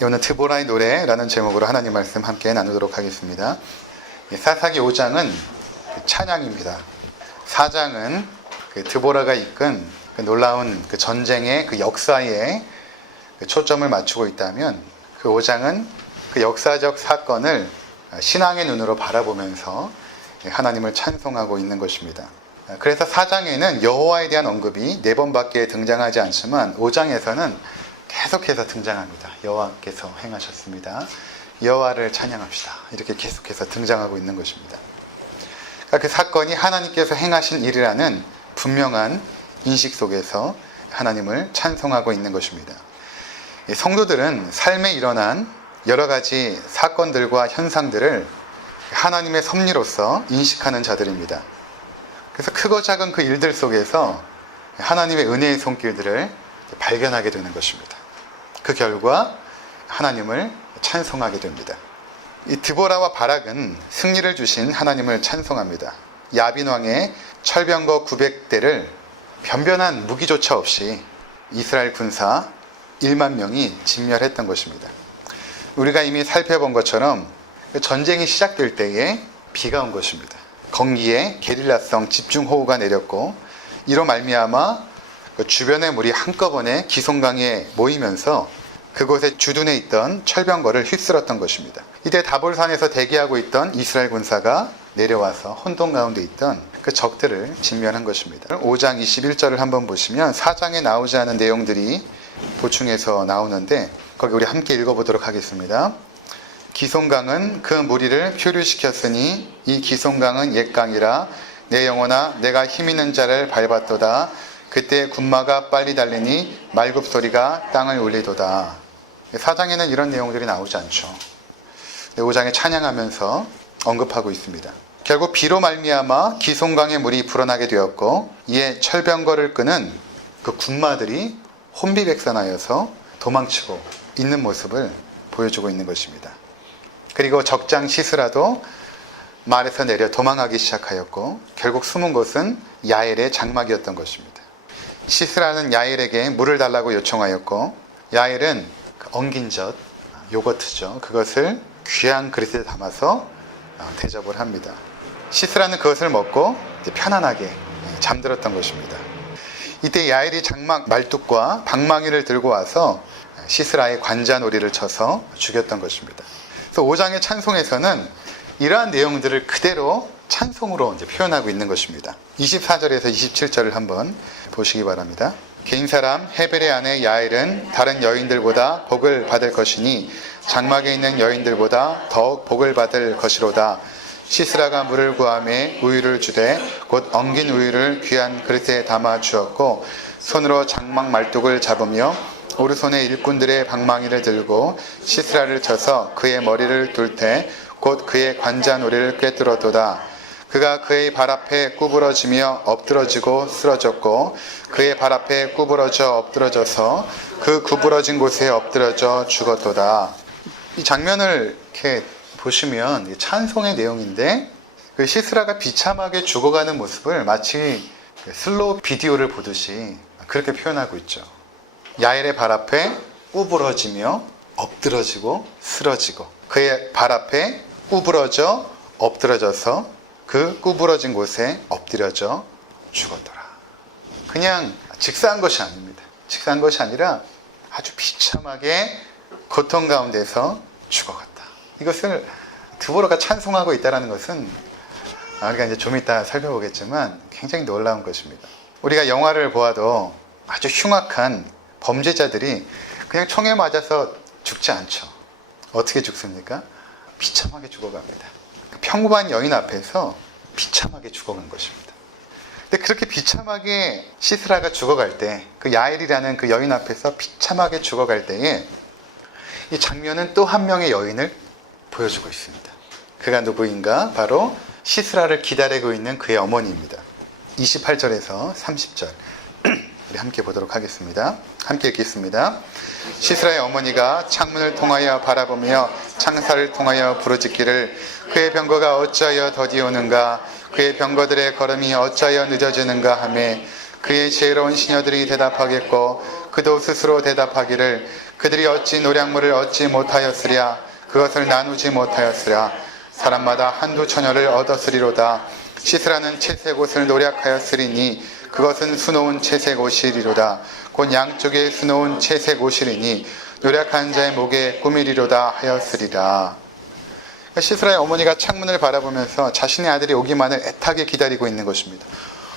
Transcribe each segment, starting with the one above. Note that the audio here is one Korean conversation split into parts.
오늘 드보라의 노래라는 제목으로 하나님 말씀 함께 나누도록 하겠습니다. 사사기 5장은 찬양입니다. 4장은 드보라가 이끈 놀라운 전쟁의 역사에 초점을 맞추고 있다면, 5장은 역사적 사건을 신앙의 눈으로 바라보면서 하나님을 찬송하고 있는 것입니다. 그래서 4장에는 여호와에 대한 언급이 4번밖에 등장하지 않지만 5장에서는 계속해서 등장합니다. 여호와께서 행하셨습니다. 여호와를 찬양합시다. 이렇게 계속해서 등장하고 있는 것입니다. 그 사건이 하나님께서 행하신 일이라는 분명한 인식 속에서 하나님을 찬송하고 있는 것입니다. 성도들은 삶에 일어난 여러 가지 사건들과 현상들을 하나님의 섭리로서 인식하는 자들입니다. 그래서 크고 작은 그 일들 속에서 하나님의 은혜의 손길들을 발견하게 되는 것입니다. 그 결과 하나님을 찬송하게 됩니다. 이 드보라와 바락은 승리를 주신 하나님을 찬송합니다. 야빈 왕의 철병거 900대를 변변한 무기조차 없이 이스라엘 군사 1만 명이 진멸했던 것입니다. 우리가 이미 살펴본 것처럼 전쟁이 시작될 때에 비가 온 것입니다. 건기에 게릴라성 집중호우가 내렸고, 이로 말미암아 주변의 물이 한꺼번에 기송강에 모이면서 그곳에 주둔해 있던 철병거를 휩쓸었던 것입니다. 이때 다볼산에서 대기하고 있던 이스라엘 군사가 내려와서 혼돈 가운데 있던 그 적들을 진멸한 것입니다. 5장 21절을 한번 보시면 4장에 나오지 않은 내용들이 보충해서 나오는데, 거기 우리 함께 읽어보도록 하겠습니다. 기송강은 그 무리를 표류시켰으니 이 기송강은 옛강이라 내 영혼아 내가 힘있는 자를 밟았도다. 그때 군마가 빨리 달리니 말굽소리가 땅을 울리도다. 4장에는 이런 내용들이 나오지 않죠. 5장에 찬양하면서 언급하고 있습니다. 결국 비로 말미암아 기송강의 물이 불어나게 되었고, 이에 철병거를 끄는 그 군마들이 혼비백산하여서 도망치고 있는 모습을 보여주고 있는 것입니다. 그리고 적장 시스라도 말에서 내려 도망하기 시작하였고, 결국 숨은 곳은 야엘의 장막이었던 것입니다. 시스라는 야엘에게 물을 달라고 요청하였고, 야엘은 엉긴 젖, 요거트죠. 그것을 귀한 그릇에 담아서 대접을 합니다. 시스라는 그것을 먹고 편안하게 잠들었던 것입니다. 이때 야엘이 장막 말뚝과 방망이를 들고 와서 시스라의 관자놀이를 쳐서 죽였던 것입니다. 그래서 5장의 찬송에서는 이러한 내용들을 그대로 찬송으로 표현하고 있는 것입니다. 24절에서 27절을 한번 보시기 바랍니다. 개인 사람 헤벨의 아내 야엘은 다른 여인들보다 복을 받을 것이니 장막에 있는 여인들보다 더욱 복을 받을 것이로다. 시스라가 물을 구하매 우유를 주되 곧 엉긴 우유를 귀한 그릇에 담아 주었고, 손으로 장막 말뚝을 잡으며 오른손에 일꾼들의 방망이를 들고 시스라를 쳐서 그의 머리를 둘 때 곧 그의 관자놀이를 꿰뚫었도다. 그가 그의 발 앞에 구부러지며 엎드러지고 쓰러졌고, 그의 발 앞에 구부러져 엎드러져서 그 구부러진 곳에 엎드러져 죽었도다. 이 장면을 이렇게 보시면 찬송의 내용인데, 그 시스라가 비참하게 죽어가는 모습을 마치 슬로우 비디오를 보듯이 그렇게 표현하고 있죠. 야엘의 발 앞에 구부러지며 엎드러지고 쓰러지고, 그의 발 앞에 구부러져 엎드러져서 그 구부러진 곳에 엎드려져 죽었더라. 그냥 직사한 것이 아닙니다. 직사한 것이 아니라 아주 비참하게 고통 가운데서 죽어갔다. 이것을 드보라가 찬송하고 있다는 것은 우리가 이제 좀 이따 살펴보겠지만 굉장히 놀라운 것입니다. 우리가 영화를 보아도 아주 흉악한 범죄자들이 그냥 총에 맞아서 죽지 않죠. 어떻게 죽습니까? 비참하게 죽어갑니다. 평범한 여인 앞에서 비참하게 죽어간 것입니다. 근데 그렇게 비참하게 시스라가 죽어갈 때, 그 야엘이라는 그 여인 앞에서 비참하게 죽어갈 때에 이 장면은 또 한 명의 여인을 보여주고 있습니다. 그가 누구인가? 바로 시스라를 기다리고 있는 그의 어머니입니다. 28절에서 30절 우리 함께 보도록 하겠습니다. 함께 읽겠습니다. 시스라의 어머니가 창문을 통하여 바라보며 창살을 통하여 부르짖기를 그의 병거가 어찌하여 더디오는가, 그의 병거들의 걸음이 어찌하여 늦어지는가 하매, 그의 지혜로운 시녀들이 대답하겠고 그도 스스로 대답하기를 그들이 어찌 노략물을 얻지 못하였으랴. 그것을 나누지 못하였으랴. 사람마다 한두 처녀를 얻었으리로다. 씻으라는 채색 옷을 노략하였으리니 그것은 수놓은 채색 옷이리로다. 곧 양쪽에 수놓은 채색 옷이리니 노략한 자의 목에 꾸미리로다 하였으리라. 시스라의 어머니가 창문을 바라보면서 자신의 아들이 오기만을 애타게 기다리고 있는 것입니다.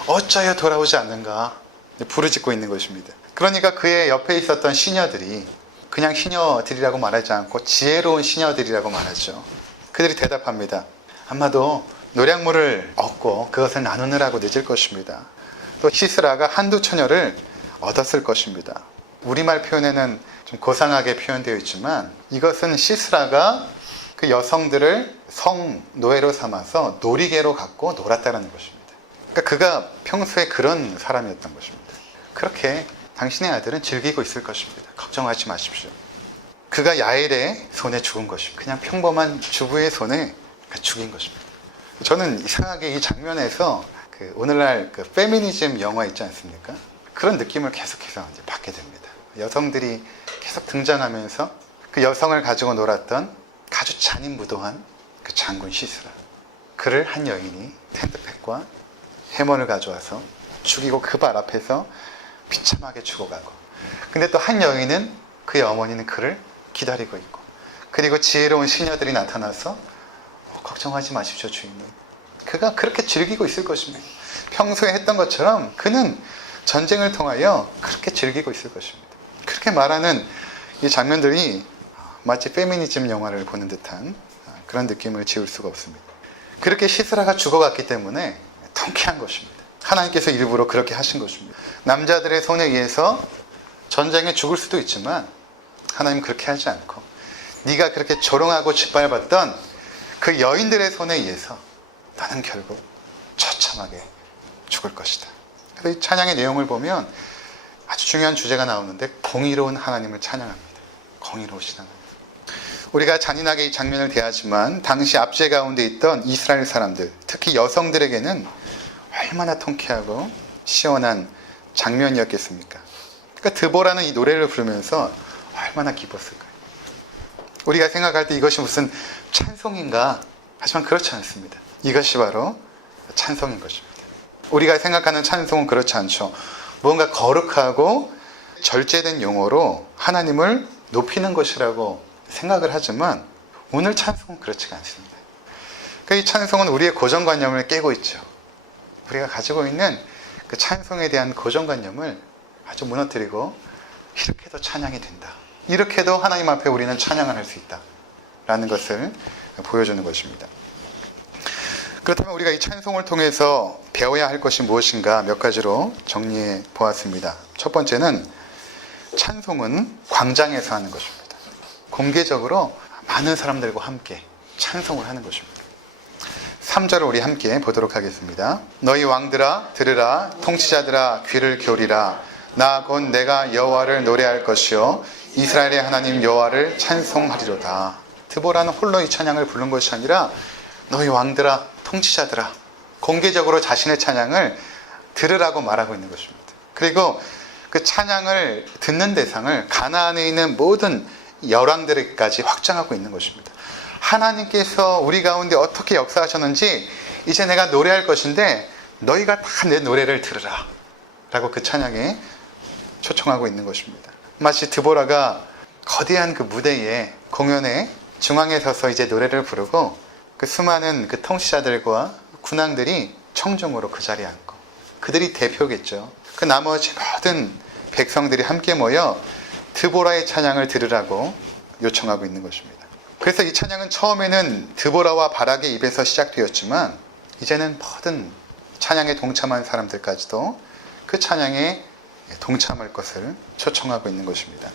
어쩌여 돌아오지 않는가 부르짖고 있는 것입니다. 그러니까 그의 옆에 있었던 시녀들이 그냥 시녀들이라고 말하지 않고 지혜로운 시녀들이라고 말하죠. 그들이 대답합니다. 아마도 노략물을 얻고 그것을 나누느라고 늦을 것입니다. 또 시스라가 한두 처녀를 얻었을 것입니다. 우리말 표현에는 좀 고상하게 표현되어 있지만 이것은 시스라가 그 여성들을 성노예로 삼아서 놀이개로 갖고 놀았다는 것입니다. 그러니까 그가 평소에 그런 사람이었던 것입니다. 그렇게 당신의 아들은 즐기고 있을 것입니다. 걱정하지 마십시오. 그가 야엘의 손에 죽은 것입니다. 그냥 평범한 주부의 손에 죽인 것입니다. 저는 이상하게 이 장면에서 그 오늘날 그 페미니즘 영화 있지 않습니까? 그런 느낌을 계속해서 이제 받게 됩니다. 여성들이 계속 등장하면서 그 여성을 가지고 놀았던 아주 잔인무도한 그 장군 시스라. 그를 한 여인이 텐트팩과 해머를 가져와서 죽이고 그 발 앞에서 비참하게 죽어가고, 근데 또 한 여인은 그의 어머니는 그를 기다리고 있고, 그리고 지혜로운 시녀들이 나타나서 걱정하지 마십시오 주인님. 그가 그렇게 즐기고 있을 것입니다. 평소에 했던 것처럼 그는 전쟁을 통하여 그렇게 즐기고 있을 것입니다. 그렇게 말하는 이 장면들이 마치 페미니즘 영화를 보는 듯한 그런 느낌을 지울 수가 없습니다. 그렇게 시스라가 죽어갔기 때문에 통쾌한 것입니다. 하나님께서 일부러 그렇게 하신 것입니다. 남자들의 손에 의해서 전쟁에 죽을 수도 있지만 하나님은 그렇게 하지 않고 네가 그렇게 조롱하고 짓밟았던 그 여인들의 손에 의해서 나는 결국 처참하게 죽을 것이다. 그래서 이 찬양의 내용을 보면 아주 중요한 주제가 나오는데 공의로운 하나님을 찬양합니다. 공의로우신 하나님. 우리가 잔인하게 이 장면을 대하지만 당시 압제 가운데 있던 이스라엘 사람들, 특히 여성들에게는 얼마나 통쾌하고 시원한 장면이었겠습니까? 그러니까 드보라는 이 노래를 부르면서 얼마나 기뻤을까요? 우리가 생각할 때 이것이 무슨 찬송인가? 하지만 그렇지 않습니다. 이것이 바로 찬송인 것입니다. 우리가 생각하는 찬송은 그렇지 않죠. 뭔가 거룩하고 절제된 용어로 하나님을 높이는 것이라고 생각을 하지만 오늘 찬송은 그렇지가 않습니다. 그러니까 이 찬송은 우리의 고정관념을 깨고 있죠. 우리가 가지고 있는 그 찬송에 대한 고정관념을 아주 무너뜨리고 이렇게도 찬양이 된다. 이렇게도 하나님 앞에 우리는 찬양을 할 수 있다. 라는 것을 보여주는 것입니다. 그렇다면 우리가 이 찬송을 통해서 배워야 할 것이 무엇인가 몇 가지로 정리해 보았습니다. 첫 번째는 찬송은 광장에서 하는 것입니다. 공개적으로 많은 사람들과 함께 찬송을 하는 것입니다. 3절을 우리 함께 보도록 하겠습니다. 너희 왕들아 들으라, 통치자들아 귀를 기울이라. 나 곧 내가 여호와를 노래할 것이요 이스라엘의 하나님 여호와를 찬송하리로다. 드보라는 홀로 이 찬양을 부른 것이 아니라 너희 왕들아, 통치자들아, 공개적으로 자신의 찬양을 들으라고 말하고 있는 것입니다. 그리고 그 찬양을 듣는 대상을 가나안에 있는 모든 열왕들에게까지 확장하고 있는 것입니다. 하나님께서 우리 가운데 어떻게 역사하셨는지 이제 내가 노래할 것인데 너희가 다 내 노래를 들으라 라고 그 찬양에 초청하고 있는 것입니다. 마치 드보라가 거대한 그 무대에 공연의 중앙에 서서 이제 노래를 부르고 그 수많은 그 통치자들과 군왕들이 청중으로 그 자리에 앉고 그들이 대표겠죠. 그 나머지 모든 백성들이 함께 모여 드보라의 찬양을 들으라고 요청하고 있는 것입니다. 그래서 이 찬양은 처음에는 드보라와 바락의 입에서 시작되었지만 이제는 모든 찬양에 동참한 사람들까지도 그 찬양에 동참할 것을 초청하고 있는 것입니다.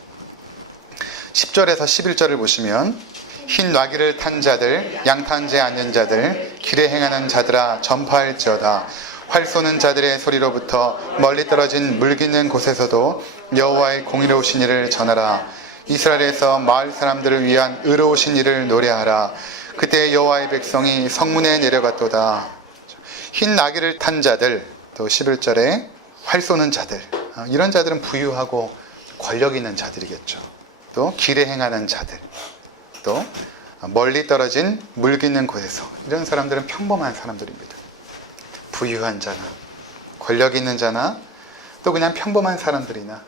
10절에서 11절을 보시면 흰 나귀를 탄 자들, 양탄제에 앉는 자들, 길에 행하는 자들아 전파할지어다. 활 쏘는 자들의 소리로부터 멀리 떨어진 물깃는 곳에서도 여호와의 공의로우신 일을 전하라. 이스라엘에서 마을 사람들을 위한 의로우신 일을 노래하라. 그때 여호와의 백성이 성문에 내려갔도다. 흰 나귀를 탄 자들, 또 11절에 활 쏘는 자들, 이런 자들은 부유하고 권력 있는 자들이겠죠. 또 길에 행하는 자들, 또 멀리 떨어진 물 깃는 곳에서, 이런 사람들은 평범한 사람들입니다. 부유한 자나 권력 있는 자나 또 그냥 평범한 사람들이나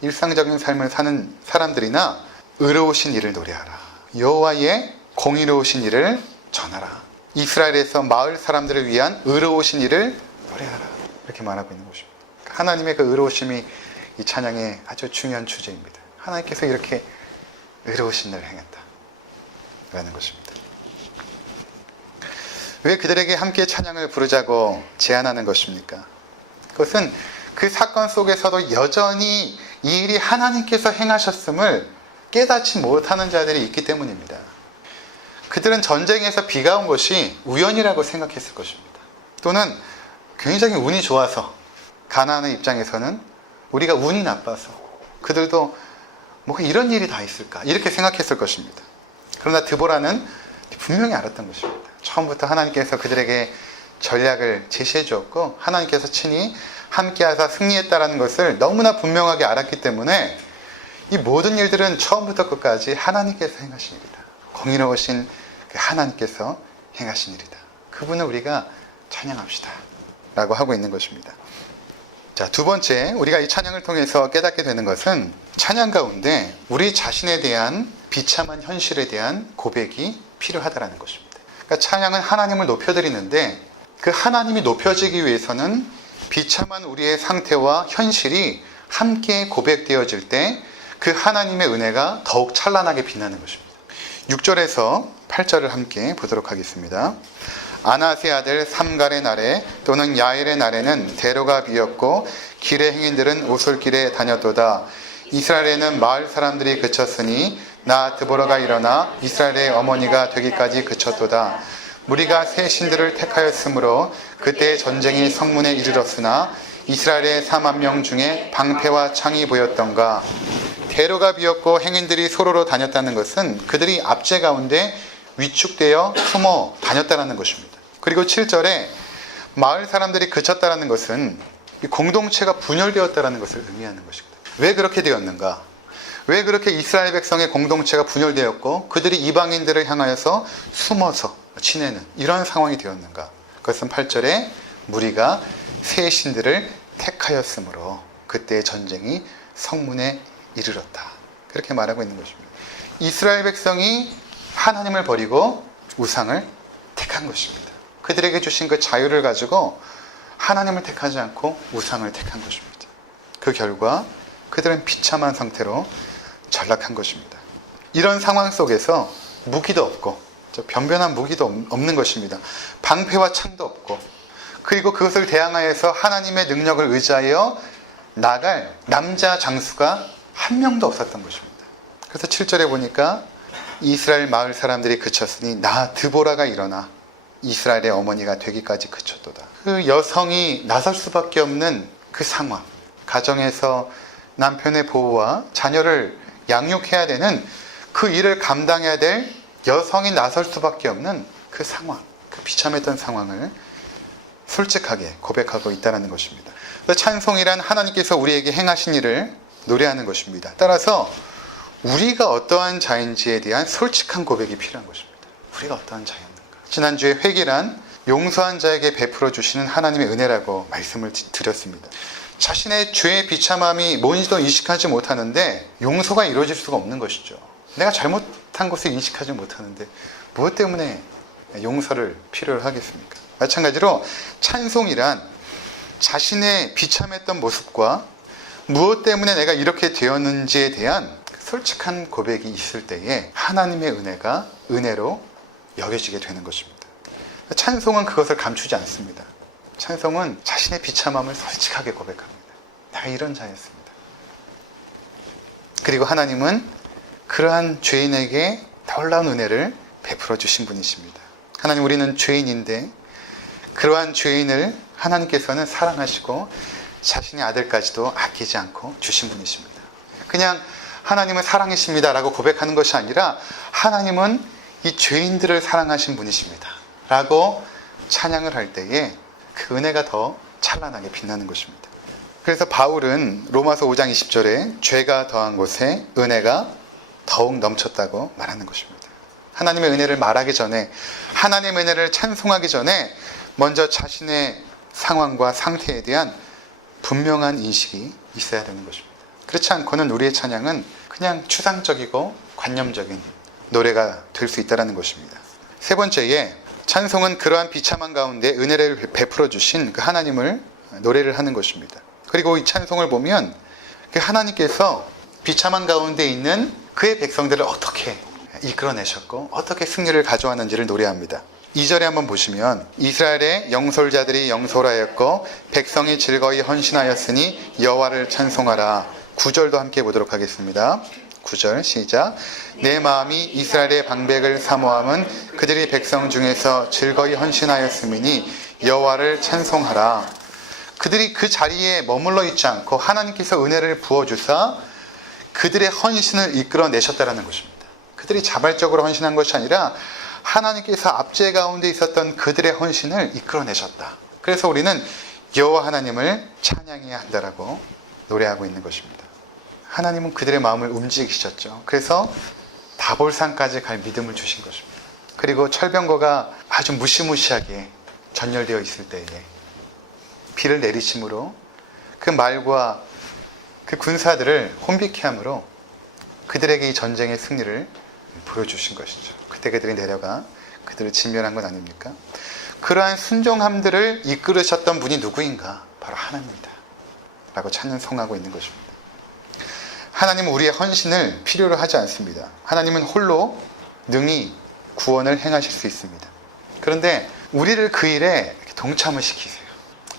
일상적인 삶을 사는 사람들이나 의로우신 이를 노래하라. 여호와의 공의로우신 이를 전하라. 이스라엘에서 마을 사람들을 위한 의로우신 이를 노래하라. 이렇게 말하고 있는 것입니다. 하나님의 그 의로우심이 이 찬양의 아주 중요한 주제입니다. 하나님께서 이렇게 의로우신 일을 행했다 라는 것입니다. 왜 그들에게 함께 찬양을 부르자고 제안하는 것입니까? 그것은 그 사건 속에서도 여전히 이 일이 하나님께서 행하셨음을 깨닫지 못하는 자들이 있기 때문입니다. 그들은 전쟁에서 비가 온 것이 우연이라고 생각했을 것입니다. 또는 굉장히 운이 좋아서, 가나안의 입장에서는 우리가 운이 나빠서 그들도 뭐가 이런 일이 다 있을까 이렇게 생각했을 것입니다. 그러나 드보라는 분명히 알았던 것입니다. 처음부터 하나님께서 그들에게 전략을 제시해 주었고 하나님께서 친히 함께하사 승리했다라는 것을 너무나 분명하게 알았기 때문에 이 모든 일들은 처음부터 끝까지 하나님께서 행하신 일이다. 공의로우신 그 하나님께서 행하신 일이다. 그분을 우리가 찬양합시다 라고 하고 있는 것입니다. 자, 두 번째, 우리가 이 찬양을 통해서 깨닫게 되는 것은 찬양 가운데 우리 자신에 대한 비참한 현실에 대한 고백이 필요하다는 것입니다. 그러니까 찬양은 하나님을 높여드리는데 그 하나님이 높여지기 위해서는 비참한 우리의 상태와 현실이 함께 고백되어질 때 그 하나님의 은혜가 더욱 찬란하게 빛나는 것입니다. 6절에서 8절을 함께 보도록 하겠습니다. 아낫의 아들 삼갈의 날에 또는 야엘의 날에는 대로가 비었고 길의 행인들은 오솔길에 다녔도다. 이스라엘에는 마을 사람들이 그쳤으니 나 드보라가 일어나 이스라엘의 어머니가 되기까지 그쳤도다. 무리가 새 신들을 택하였으므로 그때 전쟁이 성문에 이르렀으나 이스라엘의 4만 명 중에 방패와 창이 보였던가. 대로가 비었고 행인들이 소로로 다녔다는 것은 그들이 압제 가운데 위축되어 숨어 다녔다는 것입니다. 그리고 7절에 마을 사람들이 그쳤다는 것은 이 공동체가 분열되었다는 것을 의미하는 것입니다. 왜 그렇게 되었는가? 왜 그렇게 이스라엘 백성의 공동체가 분열되었고 그들이 이방인들을 향하여서 숨어서 지내는 이런 상황이 되었는가? 그것은 8절에 무리가 새 신들을 택하였으므로 그때의 전쟁이 성문에 이르렀다. 그렇게 말하고 있는 것입니다. 이스라엘 백성이 하나님을 버리고 우상을 택한 것입니다. 그들에게 주신 그 자유를 가지고 하나님을 택하지 않고 우상을 택한 것입니다. 그 결과 그들은 비참한 상태로 전락한 것입니다. 이런 상황 속에서 무기도 없고 변변한 무기도 없는 것입니다. 방패와 창도 없고 그리고 그것을 대항하여서 하나님의 능력을 의지하여 나갈 남자 장수가 한 명도 없었던 것입니다. 그래서 7절에 보니까 이스라엘 마을 사람들이 그쳤으니 나 드보라가 일어나 이스라엘의 어머니가 되기까지 그쳤도다. 그 여성이 나설 수밖에 없는 그 상황, 가정에서 남편의 보호와 자녀를 양육해야 되는 그 일을 감당해야 될 여성이 나설 수밖에 없는 그 상황, 그 비참했던 상황을 솔직하게 고백하고 있다는 것입니다. 찬송이란 하나님께서 우리에게 행하신 일을 노래하는 것입니다. 따라서 우리가 어떠한 자인지에 대한 솔직한 고백이 필요한 것입니다. 우리가 어떠한 자였는가? 지난주에 회개란 용서한 자에게 베풀어 주시는 하나님의 은혜라고 말씀을 드렸습니다. 자신의 죄의 비참함이 뭔지도 인식하지 못하는데 용서가 이루어질 수가 없는 것이죠. 내가 잘못한 것을 인식하지 못하는데 무엇 때문에 용서를 필요로 하겠습니까? 마찬가지로 찬송이란 자신의 비참했던 모습과 무엇 때문에 내가 이렇게 되었는지에 대한 솔직한 고백이 있을 때에 하나님의 은혜가 은혜로 여겨지게 되는 것입니다. 찬송은 그것을 감추지 않습니다. 찬송은 자신의 비참함을 솔직하게 고백합니다. 내가 이런 자였습니다. 그리고 하나님은 그러한 죄인에게 놀라운 은혜를 베풀어 주신 분이십니다. 하나님, 우리는 죄인인데 그러한 죄인을 하나님께서는 사랑하시고 자신의 아들까지도 아끼지 않고 주신 분이십니다. 그냥 하나님은 사랑이십니다 라고 고백하는 것이 아니라 하나님은 이 죄인들을 사랑하신 분이십니다 라고 찬양을 할 때에 그 은혜가 더 찬란하게 빛나는 것입니다. 그래서 바울은 로마서 5장 20절에 죄가 더한 곳에 은혜가 더욱 넘쳤다고 말하는 것입니다. 하나님의 은혜를 말하기 전에, 하나님의 은혜를 찬송하기 전에 먼저 자신의 상황과 상태에 대한 분명한 인식이 있어야 되는 것입니다. 그렇지 않고는 우리의 찬양은 그냥 추상적이고 관념적인 노래가 될 수 있다는 것입니다. 세 번째에, 찬송은 그러한 비참한 가운데 은혜를 베풀어 주신 그 하나님을 노래를 하는 것입니다. 그리고 이 찬송을 보면 그 하나님께서 비참한 가운데 있는 그의 백성들을 어떻게 이끌어내셨고 어떻게 승리를 가져왔는지를 노래합니다. 2절에 한번 보시면, 이스라엘의 영솔자들이 영솔하였고 백성이 즐거이 헌신하였으니 여호와를 찬송하라. 9절도 함께 보도록 하겠습니다. 9절 시작. 내 마음이 이스라엘의 방백을 사모함은 그들이 백성 중에서 즐거이 헌신하였음이니 여호와를 찬송하라. 그들이 그 자리에 머물러 있지 않고 하나님께서 은혜를 부어주사 그들의 헌신을 이끌어내셨다는 것입니다. 그들이 자발적으로 헌신한 것이 아니라 하나님께서 압제 가운데 있었던 그들의 헌신을 이끌어내셨다. 그래서 우리는 여호와 하나님을 찬양해야 한다라고 노래하고 있는 것입니다. 하나님은 그들의 마음을 움직이셨죠. 그래서 다볼산까지 갈 믿음을 주신 것입니다. 그리고 철병거가 아주 무시무시하게 전열되어 있을 때에 비를 내리심으로 그 말과 그 군사들을 혼비케 함으로 그들에게 이 전쟁의 승리를 보여주신 것이죠. 그때 그들이 내려가 그들을 진멸한 건 아닙니까? 그러한 순종함들을 이끌으셨던 분이 누구인가? 바로 하나님이다 라고 찬송하고 있는 것입니다. 하나님은 우리의 헌신을 필요로 하지 않습니다. 하나님은 홀로 능히 구원을 행하실 수 있습니다. 그런데 우리를 그 일에 동참을 시키세요.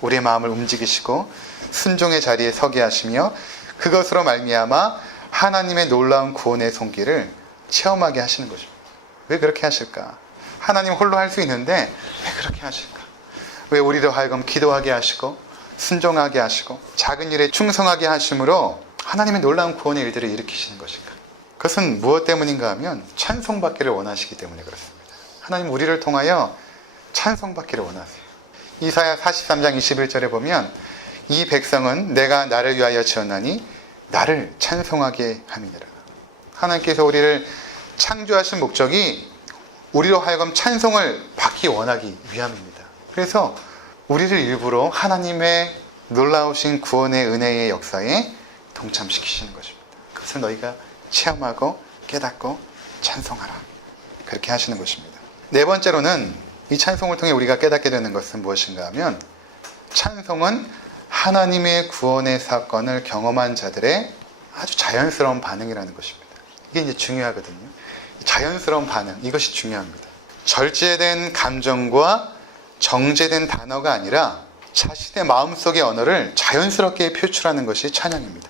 우리의 마음을 움직이시고 순종의 자리에 서게 하시며 그것으로 말미암아 하나님의 놀라운 구원의 손길을 체험하게 하시는 것입니다. 왜 그렇게 하실까? 하나님 홀로 할 수 있는데 왜 그렇게 하실까? 왜 우리로 하여금 기도하게 하시고 순종하게 하시고 작은 일에 충성하게 하심으로 하나님의 놀라운 구원의 일들을 일으키시는 것일까? 그것은 무엇 때문인가 하면 찬송받기를 원하시기 때문에 그렇습니다. 하나님 우리를 통하여 찬송받기를 원하세요. 이사야 43장 21절에 보면 이 백성은 내가 나를 위하여 지었나니 나를 찬송하게 함이니라. 하나님께서 우리를 창조하신 목적이 우리로 하여금 찬송을 받기 원하기 위함입니다. 그래서 우리를 일부러 하나님의 놀라우신 구원의 은혜의 역사에 동참시키시는 것입니다. 그것을 너희가 체험하고 깨닫고 찬송하라. 그렇게 하시는 것입니다. 네 번째로는 이 찬송을 통해 우리가 깨닫게 되는 것은 무엇인가 하면 찬송은 하나님의 구원의 사건을 경험한 자들의 아주 자연스러운 반응이라는 것입니다. 이게 이제 중요하거든요. 자연스러운 반응, 이것이 중요합니다. 절제된 감정과 정제된 단어가 아니라 자신의 마음속의 언어를 자연스럽게 표출하는 것이 찬양입니다.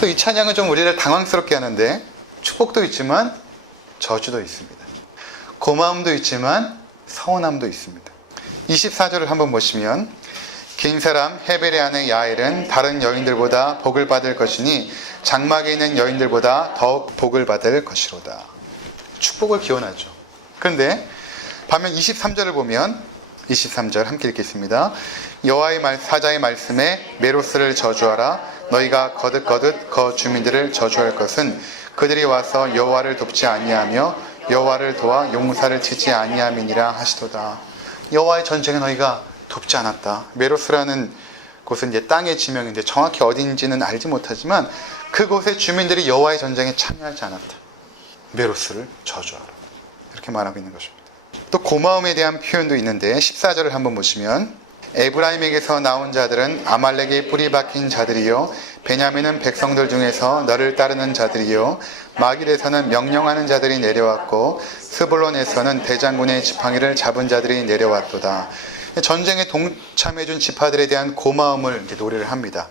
또 이 찬양은 좀 우리를 당황스럽게 하는데 축복도 있지만 저주도 있습니다. 고마움도 있지만 서운함도 있습니다. 24절을 한번 보시면 긴 사람 헤벨의 아내 야엘은 다른 여인들보다 복을 받을 것이니 장막에 있는 여인들보다 더욱 복을 받을 것이로다. 축복을 기원하죠. 그런데 반면 23절을 보면 23절 함께 읽겠습니다. 여호와의 사자의 말씀에 메로스를 저주하라. 너희가 거듭거듭 그 주민들을 저주할 것은 그들이 와서 여호와를 돕지 아니하며 여호와를 도와 용사를 치지 아니함이니라 하시도다. 여호와의 전쟁에 너희가 돕지 않았다. 메로스라는 곳은 이제 땅의 지명인데 정확히 어딘지는 알지 못하지만 그곳의 주민들이 여호와의 전쟁에 참여하지 않았다. 메로스를 저주하라. 이렇게 말하고 있는 것입니다. 또 고마움에 대한 표현도 있는데 14절을 한번 보시면 에브라임에게서 나온 자들은 아말렉의 뿌리 박힌 자들이요 베냐민은 백성들 중에서 너를 따르는 자들이요 마길에서는 명령하는 자들이 내려왔고 스불론에서는 대장군의 지팡이를 잡은 자들이 내려왔도다. 전쟁에 동참해준 지파들에 대한 고마움을 이제 노래를 합니다.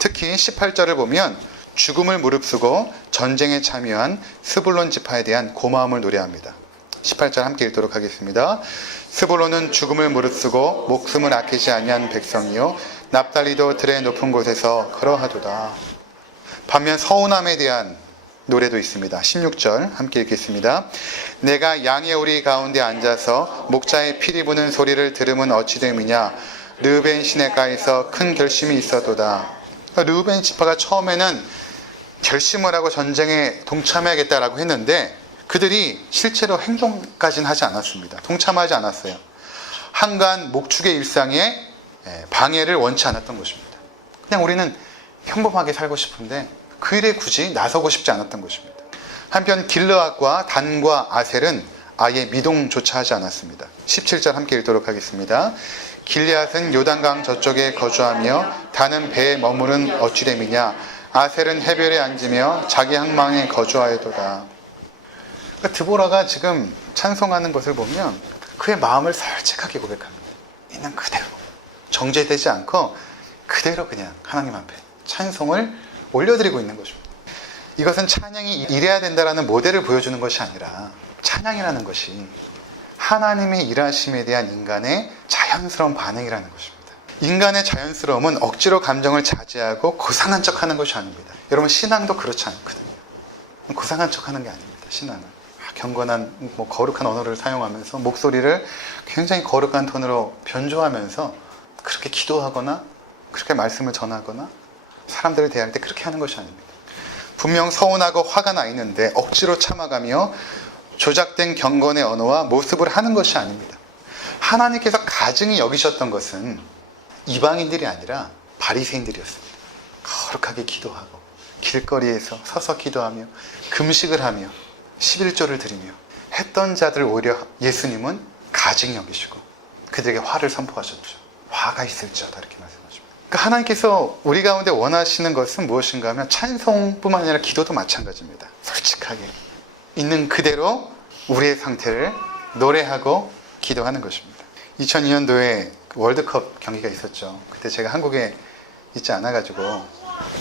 특히 18절을 보면 죽음을 무릅쓰고 전쟁에 참여한 스불론 지파에 대한 고마움을 노래합니다. 18절 함께 읽도록 하겠습니다. 스불론은 죽음을 무릅쓰고 목숨을 아끼지 아니한 백성이요 납달리도 들의 높은 곳에서 걸어하도다. 반면 서운함에 대한 노래도 있습니다. 16절 함께 읽겠습니다. 내가 양의 오리 가운데 앉아서 목자의 피리 부는 소리를 들으면 어찌 됨이냐. 르우벤 시내가에서 큰 결심이 있었도다. 르우벤 지파가 처음에는 결심을 하고 전쟁에 동참해야겠다라고 했는데 그들이 실제로 행동까지는 하지 않았습니다. 동참하지 않았어요. 한간 목축의 일상에 방해를 원치 않았던 것입니다. 그냥 우리는 평범하게 살고 싶은데 그 일에 굳이 나서고 싶지 않았던 것입니다. 한편 길르앗과 단과 아셀은 아예 미동조차 하지 않았습니다. 17절 함께 읽도록 하겠습니다. 길르앗은 요단강 저쪽에 거주하며 단은 배에 머무른 어찌됨이냐. 아셀은 해변에 앉으며 자기 항망에 거주하여도다. 그러니까 드보라가 지금 찬송하는 것을 보면 그의 마음을 솔직하게 고백합니다. 있는 그대로 정죄되지 않고 그대로 그냥 하나님 앞에 찬송을 올려드리고 있는 것입니다. 이것은 찬양이 이래야 된다라는 모델을 보여주는 것이 아니라 찬양이라는 것이 하나님의 일하심에 대한 인간의 자연스러운 반응이라는 것입니다. 인간의 자연스러움은 억지로 감정을 자제하고 고상한 척하는 것이 아닙니다. 여러분 신앙도 그렇지 않거든요. 고상한 척하는 게 아닙니다. 신앙은 경건한 거룩한 언어를 사용하면서 목소리를 굉장히 거룩한 톤으로 변조하면서 그렇게 기도하거나 그렇게 말씀을 전하거나 사람들을 대할 때 그렇게 하는 것이 아닙니다. 분명 서운하고 화가 나 있는데 억지로 참아가며 조작된 경건의 언어와 모습을 하는 것이 아닙니다. 하나님께서 가증히 여기셨던 것은 이방인들이 아니라 바리새인들이었습니다. 거룩하게 기도하고 길거리에서 서서 기도하며 금식을 하며 11조를 드리며 했던 자들 오히려 예수님은 가증히 여기시고 그들에게 화를 선포하셨죠. 화가 있을지어다 이렇게 말씀하십니다. 그러니까 하나님께서 우리 가운데 원하시는 것은 무엇인가 하면 찬송뿐만 아니라 기도도 마찬가지입니다. 솔직하게 있는 그대로 우리의 상태를 노래하고 기도하는 것입니다. 2002년도에 월드컵 경기가 있었죠. 그때 제가 한국에 있지 않아가지고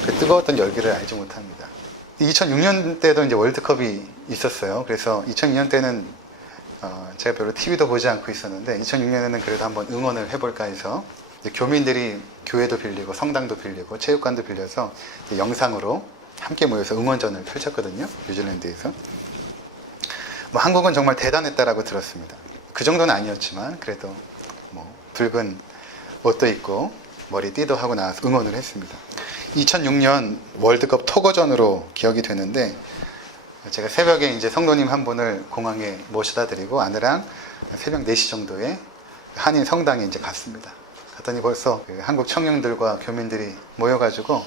그 뜨거웠던 열기를 알지 못합니다. 2006년 때도 이제 월드컵이 있었어요. 그래서 2002년 때는 제가 별로 TV도 보지 않고 있었는데 2006년에는 그래도 한번 응원을 해볼까 해서 교민들이 교회도 빌리고 성당도 빌리고 체육관도 빌려서 영상으로 함께 모여서 응원전을 펼쳤거든요. 뉴질랜드에서. 한국은 정말 대단했다라고 들었습니다. 그 정도는 아니었지만 그래도 붉은 옷도 입고 머리 띠도 하고 나와서 응원을 했습니다. 2006년 월드컵 토거전으로 기억이 되는데 제가 새벽에 이제 성도님 한 분을 공항에 모셔다 드리고 아내랑 새벽 4시 정도에 한인 성당에 이제 갔습니다. 갔더니 벌써 그 한국 청년들과 교민들이 모여가지고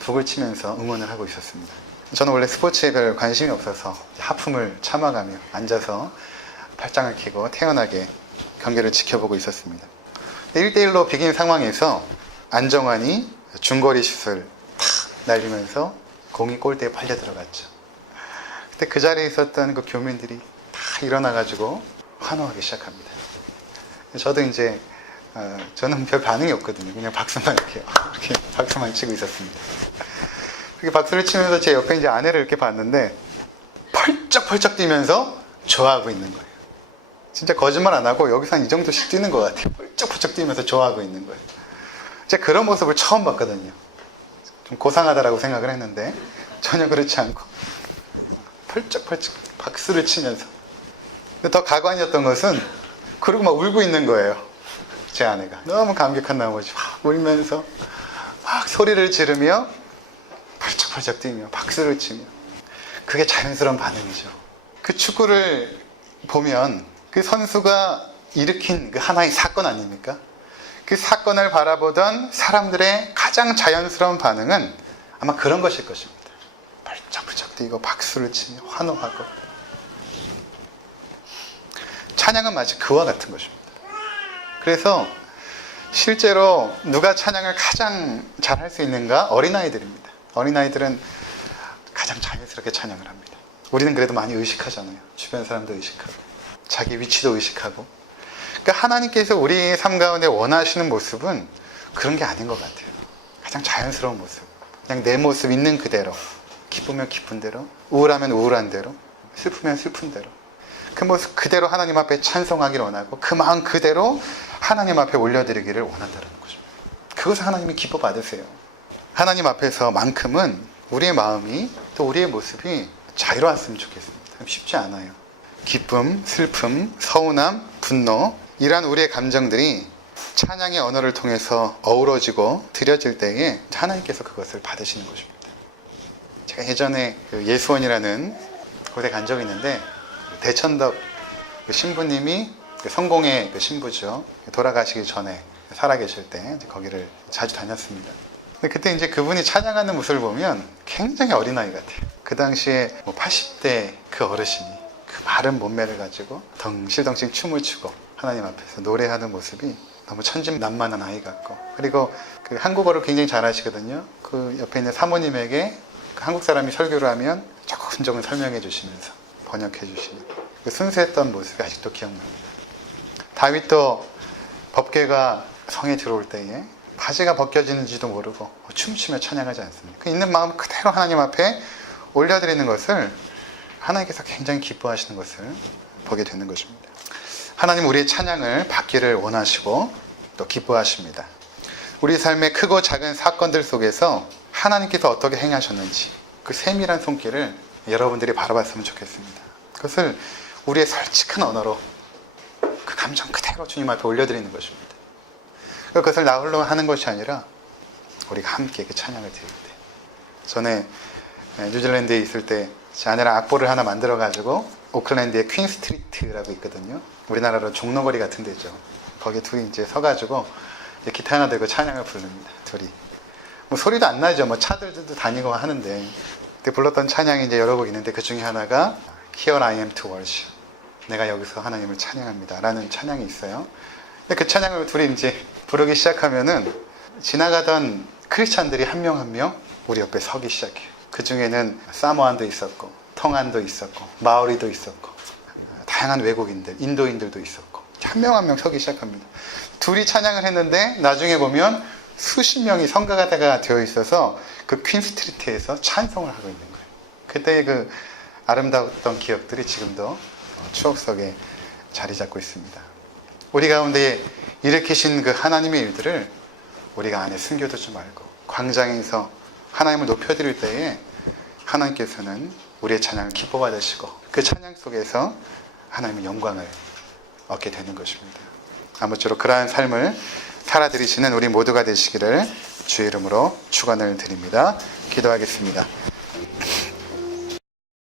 북을 치면서 응원을 하고 있었습니다. 저는 원래 스포츠에 별 관심이 없어서 하품을 참아가며 앉아서 팔짱을 끼고 태연하게 경기를 지켜보고 있었습니다. 1대1로 비긴 상황에서 안정환이 중거리 슛을 탁 날리면서 공이 골대에 팔려 들어갔죠. 그때 그 자리에 있었던 그 교민들이 다 일어나가지고 환호하기 시작합니다. 저도 이제 저는 별 반응이 없거든요. 그냥 박수만 이렇게 박수만 치고 있었습니다. 그렇게 박수를 치면서 제 옆에 이제 아내를 이렇게 봤는데 펄쩍펄쩍 뛰면서 좋아하고 있는 거예요. 진짜 거짓말 안 하고 여기서 한 이 정도씩 뛰는 것 같아요. 펄쩍펄쩍 뛰면서 좋아하고 있는 거예요. 제가 그런 모습을 처음 봤거든요. 좀 고상하다라고 생각을 했는데 전혀 그렇지 않고 펄쩍펄쩍 박수를 치면서. 더 가관이었던 것은 그러고 막 울고 있는 거예요. 제 아내가 너무 감격한 나머지 막 울면서 막 소리를 지르며 펄쩍펄쩍 뛰며 박수를 치며. 그게 자연스러운 반응이죠. 그 축구를 보면 그 선수가 일으킨 그 하나의 사건 아닙니까? 그 사건을 바라보던 사람들의 가장 자연스러운 반응은 아마 그런 것일 것입니다. 펄쩍펄쩍 뛰고 박수를 치며 환호하고. 찬양은 마치 그와 같은 것입니다. 그래서 실제로 누가 찬양을 가장 잘할 수 있는가? 어린아이들입니다. 어린아이들은 가장 자연스럽게 찬양을 합니다. 우리는 그래도 많이 의식하잖아요. 주변 사람도 의식하고 자기 위치도 의식하고. 그러니까 하나님께서 우리의 삶 가운데 원하시는 모습은 그런 게 아닌 것 같아요. 가장 자연스러운 모습, 그냥 내 모습 있는 그대로, 기쁘면 기쁜 대로, 우울하면 우울한 대로, 슬프면 슬픈 대로, 그 모습 그대로 하나님 앞에 찬송하기를 원하고 그 마음 그대로 하나님 앞에 올려드리기를 원한다는 것입니다. 그것을 하나님이 기뻐 받으세요. 하나님 앞에서만큼은 우리의 마음이 또 우리의 모습이 자유로웠으면 좋겠습니다. 쉽지 않아요. 기쁨, 슬픔, 서운함, 분노, 이러한 우리의 감정들이 찬양의 언어를 통해서 어우러지고 드려질 때에 하나님께서 그것을 받으시는 것입니다. 제가 예전에 그 예수원이라는 곳에 간 적이 있는데 대천덕 그 신부님이 그 성공의 그 신부죠. 돌아가시기 전에 살아계실 때 이제 거기를 자주 다녔습니다. 근데 그때 이제 그분이 찬양하는 모습을 보면 굉장히 어린아이 같아요. 그 당시에 뭐 80대 그 어르신이 그 마른 몸매를 가지고 덩실덩실 춤을 추고 하나님 앞에서 노래하는 모습이 너무 천진난만한 아이 같고, 그리고 그 한국어를 굉장히 잘하시거든요. 그 옆에 있는 사모님에게 그 한국 사람이 설교를 하면 조금조금 설명해 주시면서 번역해 주시는 그 순수했던 모습이 아직도 기억납니다. 다윗도 법궤가 성에 들어올 때에 바지가 벗겨지는지도 모르고 춤추며 찬양하지 않습니까? 그 있는 마음 그대로 하나님 앞에 올려드리는 것을 하나님께서 굉장히 기뻐하시는 것을 보게 되는 것입니다. 하나님 우리의 찬양을 받기를 원하시고 또 기뻐하십니다. 우리 삶의 크고 작은 사건들 속에서 하나님께서 어떻게 행하셨는지 그 세밀한 손길을 여러분들이 바라봤으면 좋겠습니다. 그것을 우리의 솔직한 언어로 그 감정 그대로 주님 앞에 올려드리는 것입니다. 그것을 나 홀로 하는 것이 아니라 우리가 함께 그 찬양을 드릴 때, 전에 뉴질랜드에 있을 때 제 아내랑 악보를 하나 만들어 가지고 오클랜드의 퀸 스트리트라고 있거든요. 우리나라로 종로거리 같은 데죠. 거기에 둘이 이제 서가지고 이제 기타 하나 들고 찬양을 부릅니다. 둘이 뭐 소리도 안 나죠. 뭐 차들도 다니고 하는데, 그때 불렀던 찬양이 이제 여러 곡 있는데 그 중에 하나가 Here I am to worship, 내가 여기서 하나님을 찬양합니다 라는 찬양이 있어요. 근데 그 찬양을 둘이 이제 부르기 시작하면은 지나가던 크리스찬들이 한 명 한 명 우리 옆에 서기 시작해요. 그 중에는 사모안도 있었고 텅안도 있었고 마오리도 있었고 다양한 외국인들, 인도인들도 있었고 한 명 한 명 서기 시작합니다. 둘이 찬양을 했는데 나중에 보면 수십 명이 성가대가 되어 있어서 그 퀸스트리트에서 찬송을 하고 있는 거예요. 그때의 그 아름다웠던 기억들이 지금도 추억 속에 자리 잡고 있습니다. 우리 가운데 일으키신 그 하나님의 일들을 우리가 안에 숨겨두지 말고 광장에서 하나님을 높여드릴 때에 하나님께서는 우리의 찬양을 기뻐 받으시고 그 찬양 속에서 하나님의 영광을 얻게 되는 것입니다. 아무쪼록 그러한 삶을 살아들이시는 우리 모두가 되시기를 주의 이름으로 축원을 드립니다. 기도하겠습니다.